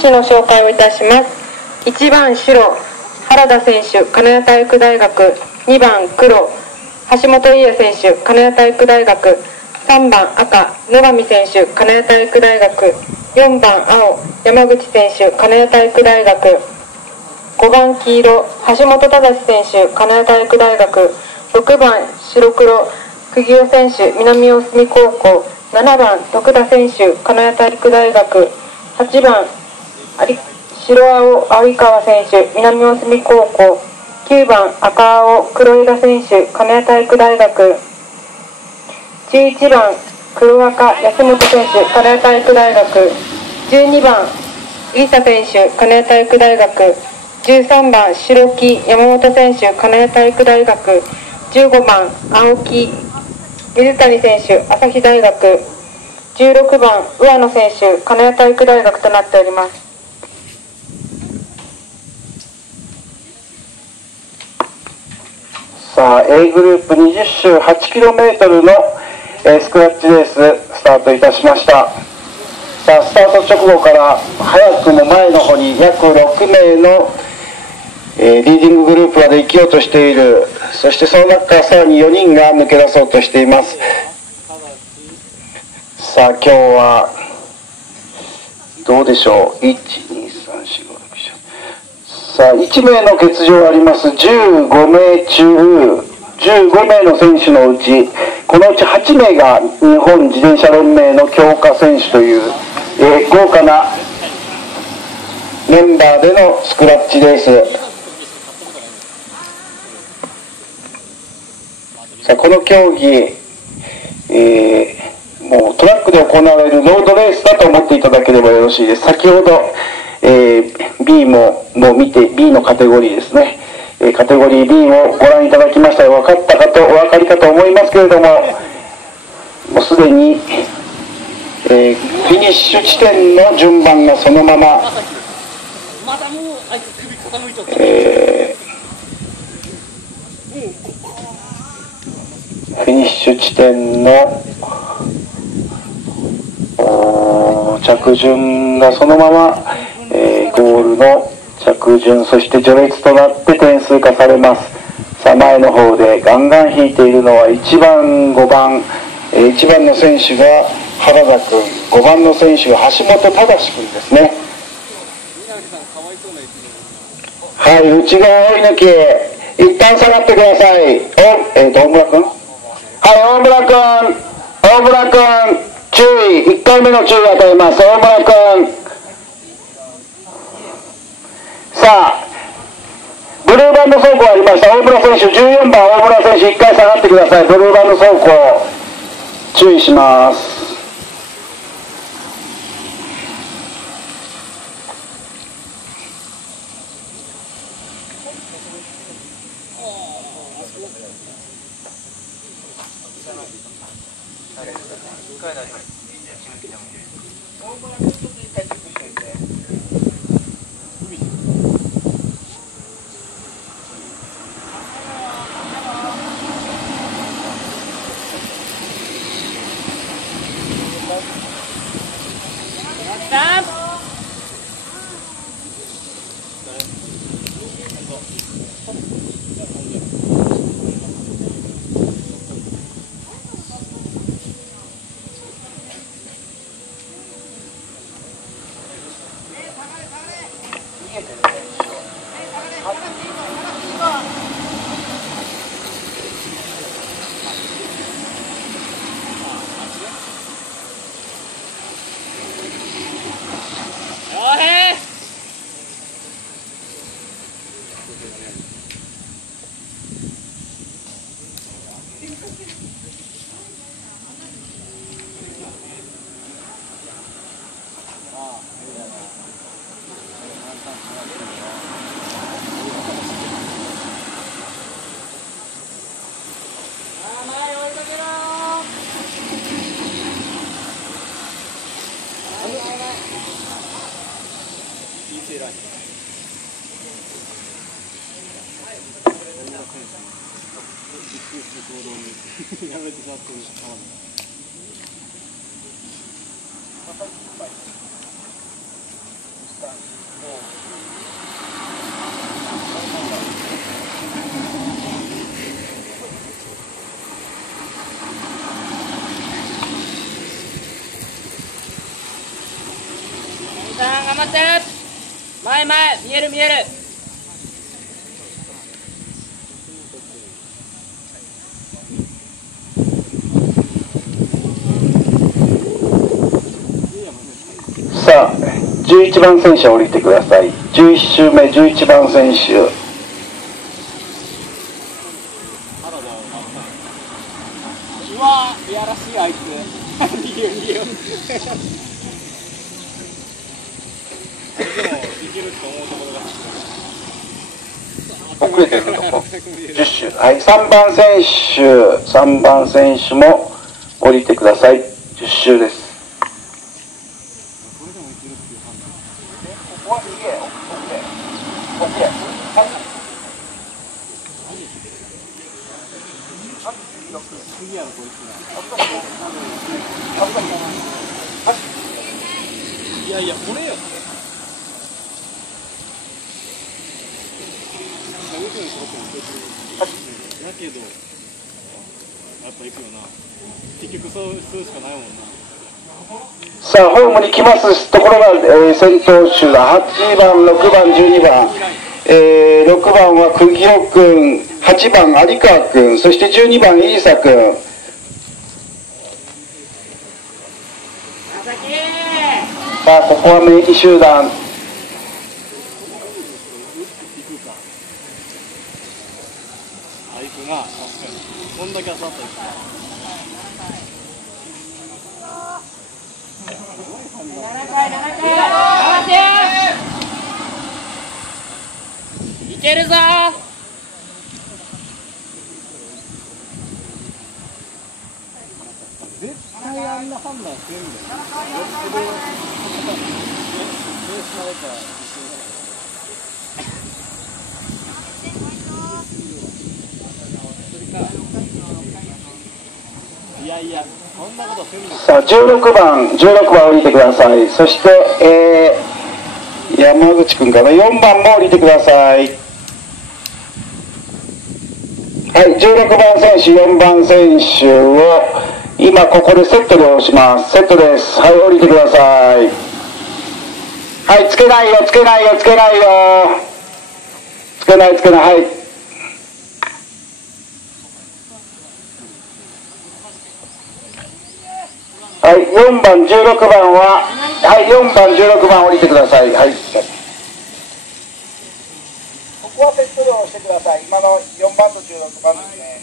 手の紹介をいたします。1番白、原田選手、金谷体育大学。2番黒、橋本優也選手、金谷体育大学。3番赤、野上選手、金谷体育大学。4番青、山口選手、金谷体育大学。5番黄色、橋本忠選手、金谷体育大学。6番白黒、釘尾選手、南大隅高校。7番徳田選手、金谷体育大学。8番白青、及川選手、南大隅高校。9番赤青、黒枝選手、金谷体育大学。11番黒赤、安本選手、金谷体育大学。12番井佐選手、金谷体育大学。13番白木、山本選手、金谷体育大学。15番青木、水谷選手、朝日大学。16番上野選手、金谷体育大学となっております。さあ A グループ20周 8km のスクラッチレーススタートいたしました。さあスタート直後から早くも前の方に約6名のリーディンググループまで行きようとしている。そしてその中からさらに4人が抜け出そうとしています。さあ今日はどうでしょう。1234567さあ1名の欠場あります。15名中15名の選手のうちこのうち8名が日本自転車連盟の強化選手という、豪華なメンバーでのスクラッチレース。さあこの競技、もうトラックで行われるロードレースだと思っていただければよろしいです。先ほど、B も見て B のカテゴリーですね、カテゴリー B をご覧いただきましたらお分かりかと思いますけれども、もうすでに、フィニッシュ地点の順番がそのまま、フィニッシュ地点の着順がそのまま、ゴールの着順、そして序列となって点数化されます。さあ前の方でガンガン引いているのは1番5番、1番の選手が原田君、5番の選手が橋本忠君ですね。はい、内側追い抜き一旦下がってください。大村君、はい、大村君注意、1回目の注意を与えます。大村君、さあブルーバンド走行ありました。大村選手、14番大村選手1回下がってください。ブルーバンド走行注意します。スター頑張って、前見える。さあ11番選手降りてください。11周目11番選手。うわー、いやらしいあいつ。逃げよう。でもいけると思うところが遅れてるとこ10周、はい、3番選手も降りてください。10周です。いやこれよ。だけどやっぱ行くよな。結局そうするしかないもんな。さあホームに来ますところが、先頭集団8番6番12番、6番は久喜尾君、8番有川君、そして12番入佐君。さあここは名義集団。こんだけ当たったいけるぞー。絶対あんな判断するんだよ。さあ16番降りてください。そして、山口君から4番も降りてください。はい、16番選手4番選手を今ここでセットで押します。セットです。はい、降りてください。はい、つけないよ。はい。はい、4番16番は、はい、4番16番降りてください。はい。ここはセットで押してください。今の4番と16番ですね。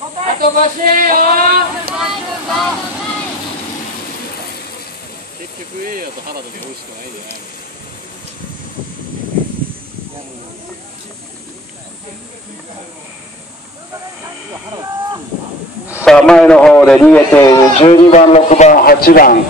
あと5周よ。結局 A やと原田で追うしかないんじゃないの。さあ前の方で逃げている12番6番8番。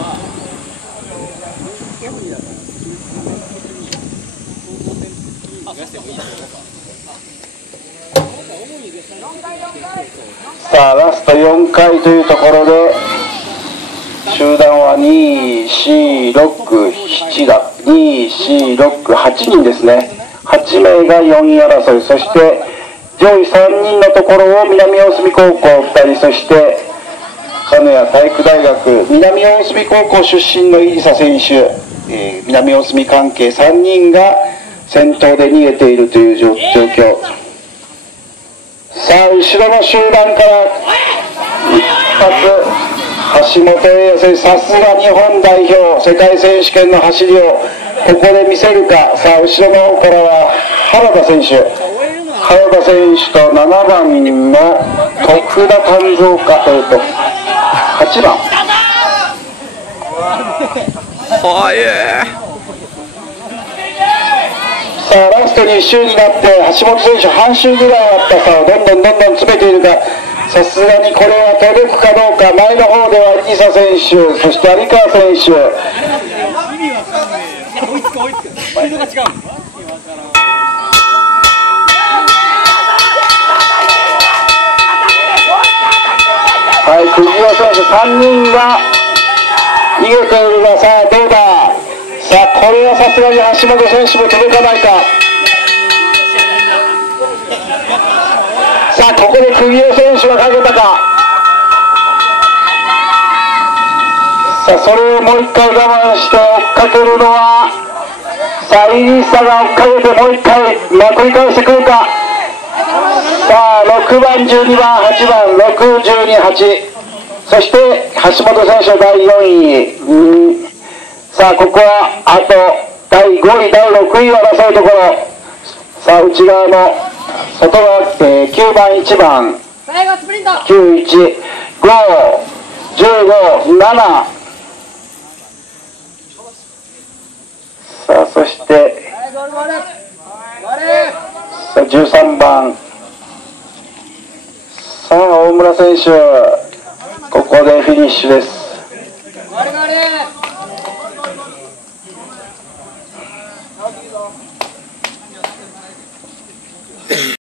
さあラスト4回というところで集団は246だ。246 8人ですね。8名が4位争い。そして上位3人のところを南大隅高校2人、そして鹿屋体育大学南大隅高校出身の入佐選手、南大隅関係3人が先頭で逃げているという状況。さあ後ろの集団から一発、橋本英也選手、さすが日本代表世界選手権の走りをここで見せるか。さあ後ろの方からは原田選手と7番は徳田丹蔵か、8番。さあラスト2周になって橋本選手半周ぐらいあった差をどんどん詰めているが、さすがにこれは届くかどうか。前の方では入佐選手、そして有川選手。はい、久保選手3人が逃げているが、さあどうだ。さあこれはさすがに橋本選手も届かないか。さあここで釘江選手がかけたか。さあそれをもう一回我慢して追っかけるのは、さあイニスタが追っかけてもう一回繰り返してくるか。さあ6番12番8番6、12、8、そして橋本選手第4位、さあここはあと第5位第6位を争うところ。さあ内側の外側、9番1番9、1、5、15、7、さあそしてさあ13番、さあ大村選手ここでフィニッシュです。